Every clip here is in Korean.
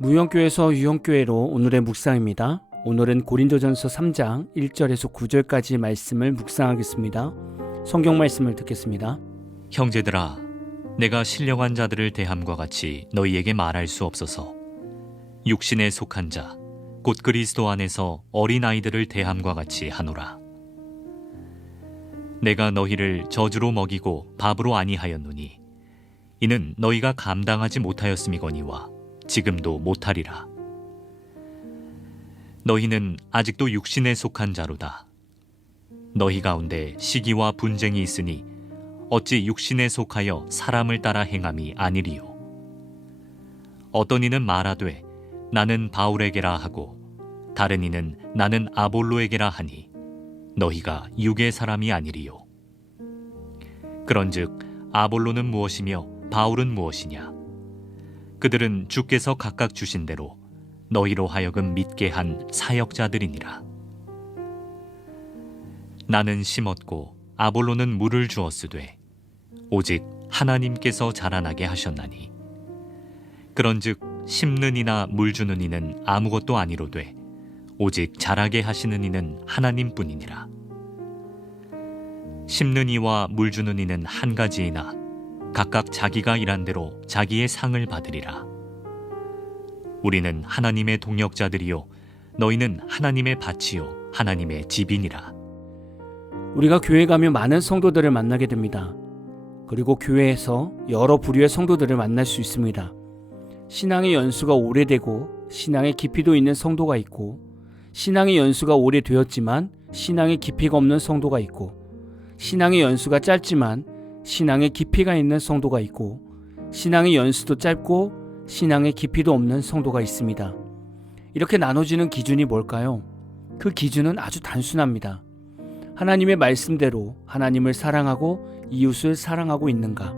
무형교회에서 유형교회로 오늘의 묵상입니다. 오늘은 고린도전서 3장 1절에서 9절까지 말씀을 묵상하겠습니다. 성경 말씀을 듣겠습니다. 형제들아, 내가 신령한 자들을 대함과 같이 너희에게 말할 수 없어서 육신에 속한 자, 곧 그리스도 안에서 어린아이들을 대함과 같이 하노라. 내가 너희를 저주로 먹이고 밥으로 아니하였노니 이는 너희가 감당하지 못하였음이거니와 지금도 못하리라. 너희는 아직도 육신에 속한 자로다. 너희 가운데 시기와 분쟁이 있으니 어찌 육신에 속하여 사람을 따라 행함이 아니리요. 어떤 이는 말하되 나는 바울에게라 하고 다른 이는 나는 아볼로에게라 하니 너희가 육의 사람이 아니리요. 그런즉 아볼로는 무엇이며 바울은 무엇이냐? 그들은 주께서 각각 주신 대로 너희로 하여금 믿게 한 사역자들이니라. 나는 심었고 아볼로는 물을 주었으되 오직 하나님께서 자라나게 하셨나니 그런즉 심는 이나 물 주는 이는 아무것도 아니로되 오직 자라게 하시는 이는 하나님뿐이니라. 심는 이와 물 주는 이는 한 가지이나 각각 자기가 일한 대로 자기의 상을 받으리라. 우리는 하나님의 동역자들이요 너희는 하나님의 밭이요 하나님의 집이니라. 우리가 교회 가면 많은 성도들을 만나게 됩니다. 그리고 교회에서 여러 부류의 성도들을 만날 수 있습니다. 신앙의 연수가 오래되고 신앙의 깊이도 있는 성도가 있고, 신앙의 연수가 오래되었지만 신앙의 깊이가 없는 성도가 있고, 신앙의 연수가 짧지만 신앙의 깊이가 있는 성도가 있고, 신앙의 연수도 짧고 신앙의 깊이도 없는 성도가 있습니다. 이렇게 나눠지는 기준이 뭘까요? 그 기준은 아주 단순합니다. 하나님의 말씀대로 하나님을 사랑하고 이웃을 사랑하고 있는가?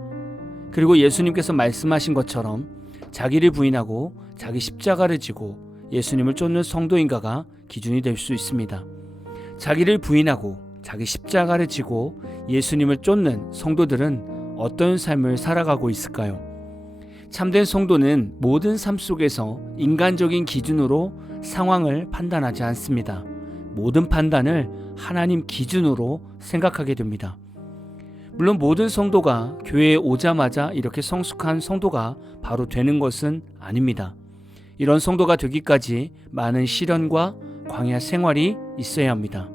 그리고 예수님께서 말씀하신 것처럼 자기를 부인하고 자기 십자가를 지고 예수님을 쫓는 성도인가가 기준이 될 수 있습니다. 자기를 부인하고 자기 십자가를 지고 예수님을 쫓는 성도들은 어떤 삶을 살아가고 있을까요? 참된 성도는 모든 삶 속에서 인간적인 기준으로 상황을 판단하지 않습니다. 모든 판단을 하나님 기준으로 생각하게 됩니다. 물론 모든 성도가 교회에 오자마자 이렇게 성숙한 성도가 바로 되는 것은 아닙니다. 이런 성도가 되기까지 많은 시련과 광야 생활이 있어야 합니다.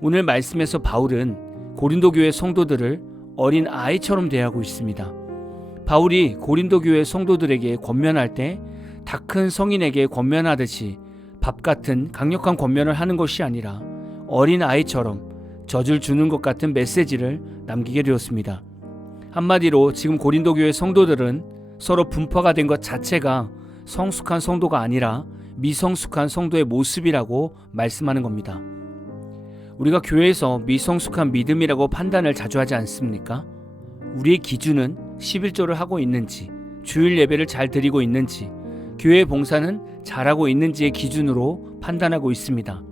오늘 말씀에서 바울은 고린도 교회 성도들을 어린 아이처럼 대하고 있습니다. 바울이 고린도 교회 성도들에게 권면할 때 다 큰 성인에게 권면하듯이 밥 같은 강력한 권면을 하는 것이 아니라 어린 아이처럼 젖을 주는 것 같은 메시지를 남기게 되었습니다. 한마디로 지금 고린도 교회 성도들은 서로 분파가 된 것 자체가 성숙한 성도가 아니라 미성숙한 성도의 모습이라고 말씀하는 겁니다. 우리가 교회에서 미성숙한 믿음이라고 판단을 자주 하지 않습니까? 우리의 기준은 11조를 하고 있는지, 주일 예배를 잘 드리고 있는지, 교회 봉사는 잘하고 있는지의 기준으로 판단하고 있습니다.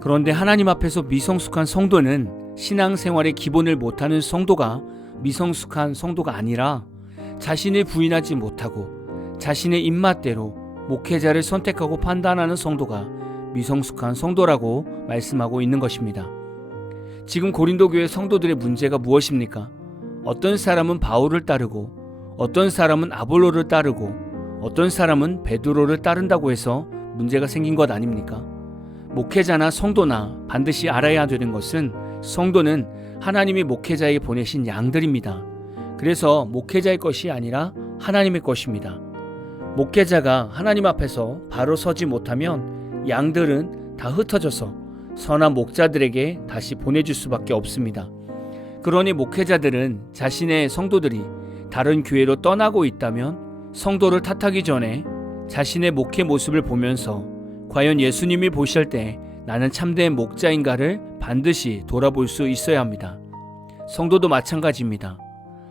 그런데 하나님 앞에서 미성숙한 성도는 신앙생활의 기본을 못하는 성도가 미성숙한 성도가 아니라 자신을 부인하지 못하고 자신의 입맛대로 목회자를 선택하고 판단하는 성도가 미성숙한 성도라고 말씀하고 있는 것입니다. 지금 고린도 교회 성도들의 문제가 무엇입니까? 어떤 사람은 바울을 따르고 어떤 사람은 아볼로를 따르고 어떤 사람은 베드로를 따른다고 해서 문제가 생긴 것 아닙니까? 목회자나 성도나 반드시 알아야 되는 것은 성도는 하나님이 목회자에게 보내신 양들입니다. 그래서 목회자의 것이 아니라 하나님의 것입니다. 목회자가 하나님 앞에서 바로 서지 못하면 양들은 다 흩어져서 선한 목자들에게 다시 보내줄 수밖에 없습니다. 그러니 목회자들은 자신의 성도들이 다른 교회로 떠나고 있다면 성도를 탓하기 전에 자신의 목회 모습을 보면서 과연 예수님이 보실 때 나는 참된 목자인가를 반드시 돌아볼 수 있어야 합니다. 성도도 마찬가지입니다.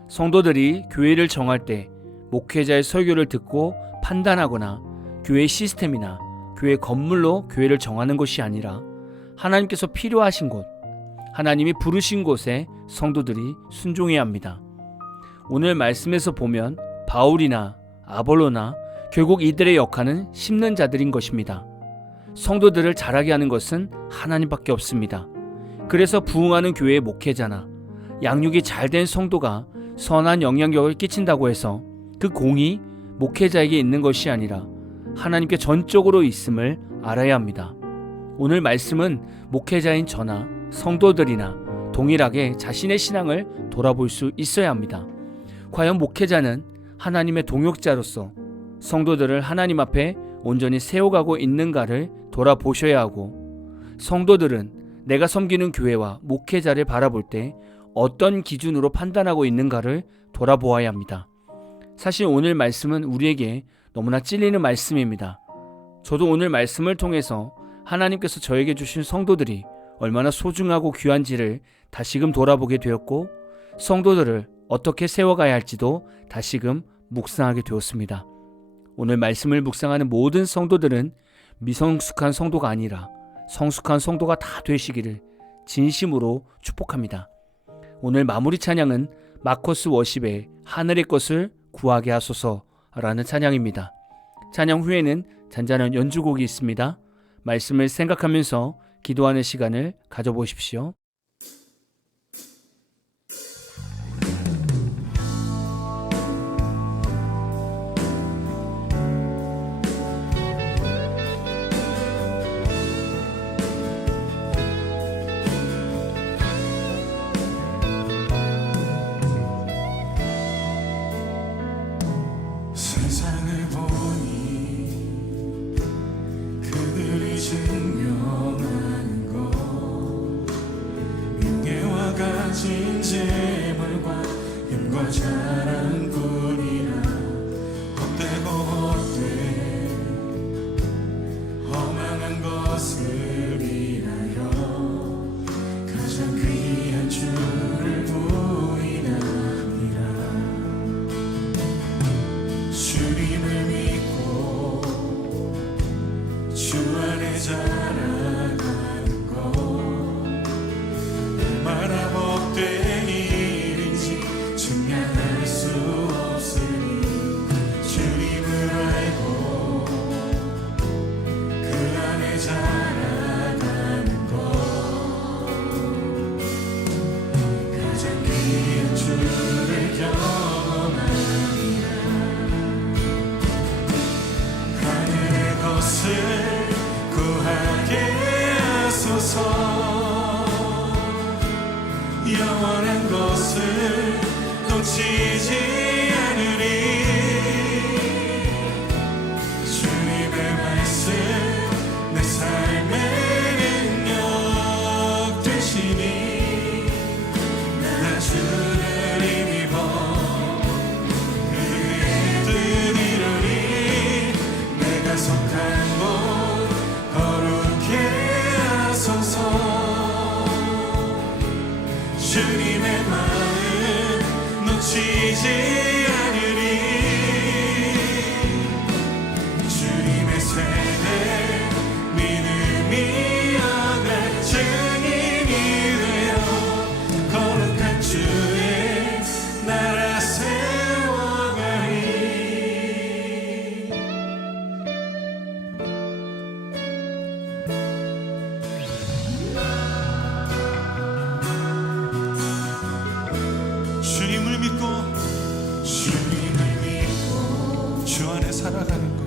성도들이 교회를 정할 때 목회자의 설교를 듣고 판단하거나 교회 시스템이나 교회 건물로 교회를 정하는 것이 아니라 하나님께서 필요하신 곳, 하나님이 부르신 곳에 성도들이 순종해야 합니다. 오늘 말씀에서 보면 바울이나 아볼로나 결국 이들의 역할은 심는 자들인 것입니다. 성도들을 자라게 하는 것은 하나님밖에 없습니다. 그래서 부흥하는 교회의 목회자나 양육이 잘된 성도가 선한 영향력을 끼친다고 해서 그 공이 목회자에게 있는 것이 아니라 하나님께 전적으로 있음을 알아야 합니다. 오늘 말씀은 목회자인 저나 성도들이나 동일하게 자신의 신앙을 돌아볼 수 있어야 합니다. 과연 목회자는 하나님의 동역자로서 성도들을 하나님 앞에 온전히 세워가고 있는가를 돌아보셔야 하고, 성도들은 내가 섬기는 교회와 목회자를 바라볼 때 어떤 기준으로 판단하고 있는가를 돌아보아야 합니다. 사실 오늘 말씀은 우리에게 너무나 찔리는 말씀입니다. 저도 오늘 말씀을 통해서 하나님께서 저에게 주신 성도들이 얼마나 소중하고 귀한지를 다시금 돌아보게 되었고, 성도들을 어떻게 세워가야 할지도 다시금 묵상하게 되었습니다. 오늘 말씀을 묵상하는 모든 성도들은 미성숙한 성도가 아니라 성숙한 성도가 다 되시기를 진심으로 축복합니다. 오늘 마무리 찬양은 마커스 워십의 하늘의 것을 구하게 하소서라는 찬양입니다. 찬양 후에는 잔잔한 연주곡이 있습니다. 말씀을 생각하면서 기도하는 시간을 가져보십시오. 세상을 보니 그들이 증명하는 것, 명예와 가진 재물과 힘과 자랑뿐이라 헛되고 헛돼 허망한 것을 위하여 가장 귀한 주를 부인하니라. 주님을 믿고 주 안에 자라가는 것 얼마나 복된 일인지 증명할 수 없으니, 주님을 알고 그 안에 자라가는 것 가장 귀한 주를 경험하니라. 하늘의 것을 구하게 하소서. 영원한 것을 놓치지 않으리. 주님의 말씀 내 삶의 능력 되시니, 나 주를 힘입어 그의 뜻 이루리. 내가 속한 곳 거룩해 하소서. 주님의 마음 놓치지 않으리. 주님의 세대 믿음이 어갈 증인이 되어 거룩한 주의 나라 세워가리. 주님을 믿고 주 안에 살아가는 것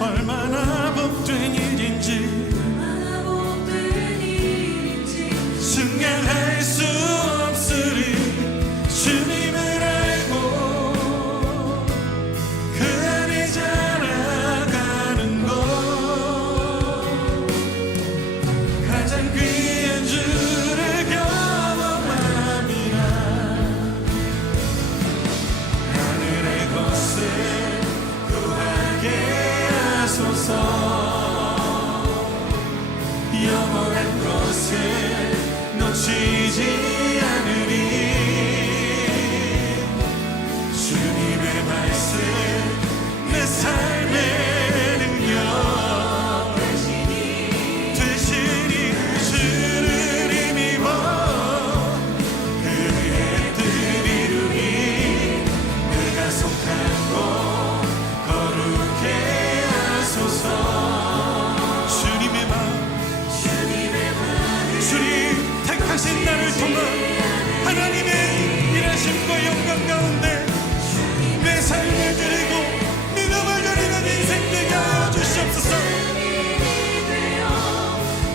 얼마나 복된 일인지 증명할 수 없으리. 주님을 알고 그 안에 자라가는 것 가장 귀한 주를 경험함이라. 하늘의 것을 구하게 하소서. 영원한 것을 놓치지 않으리. 주님의 말씀 내 삶의 능력 되시니, 주를 힘입어 그의 뜻 이루리. 내가 속한 가운데 내 삶을 드리고 믿음을 드리는 인생 되게 하여 주시옵소서.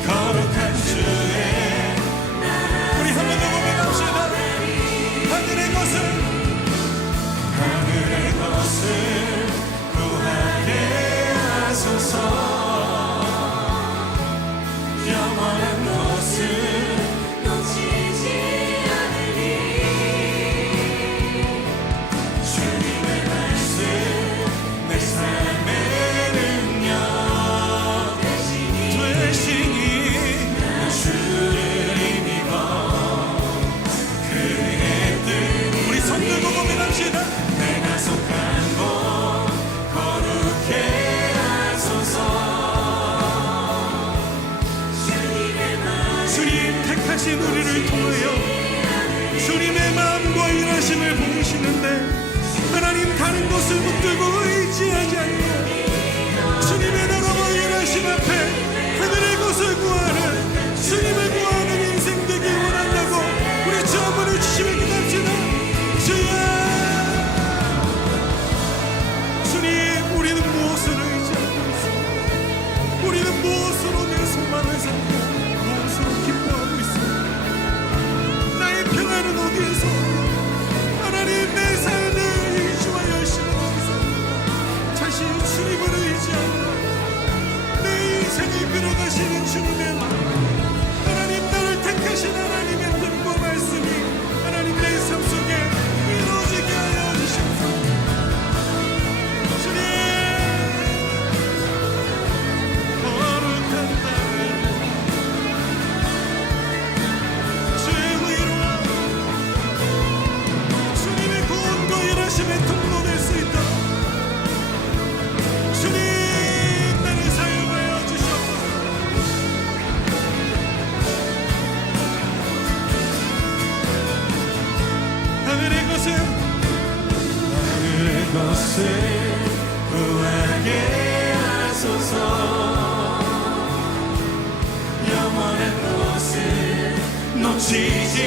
거룩한 주의 우리 한 번 더 고백합시다. 하늘의 것을 구하게 하소서. 영원한 것을 놓치지 않으리. 주님의 말씀 내 삶의 능력 되시니 주를 힘입어 그의 뜻 우리 손 들고 고백합시다. 내가 속한 곳 거룩해 하소서. 주님 택하신 우리를 통하여 주님의 마음과 일하심을 보이시는데 하나님 다른 것을 붙들고 의지하지 않고 주님의 나라와 일하심 앞에 하늘의 것을 구하는 주님을 구하는 인생 되기 원한다고 우리 주 한번을 주시면 기도합시다. 주여 주님 우리는 무엇을 의지하고 있습니까? 우리는 무엇으로 내 소망을 삼고 무엇으로 기뻐하고 있습니까? 나의 평안은 어디에서 하나님 내 삶의 의지와 열심을 어디서 자신 주님을 의지하고 내 인생을 끌어가시는 주님의 마음 하나님 나를 택하신 하나님의 뜻과 말씀이 하나님 내 삶 속에 이루어지게 하여 주시옵소서. 주님 거룩한 나를 주의 의로와 주님의 구원과 일하심의 통로 될 수 있도록 주님 나를 사용하여 주시옵소서. 하늘의 것을 구하게 하소서. 영원한 것을 놓치지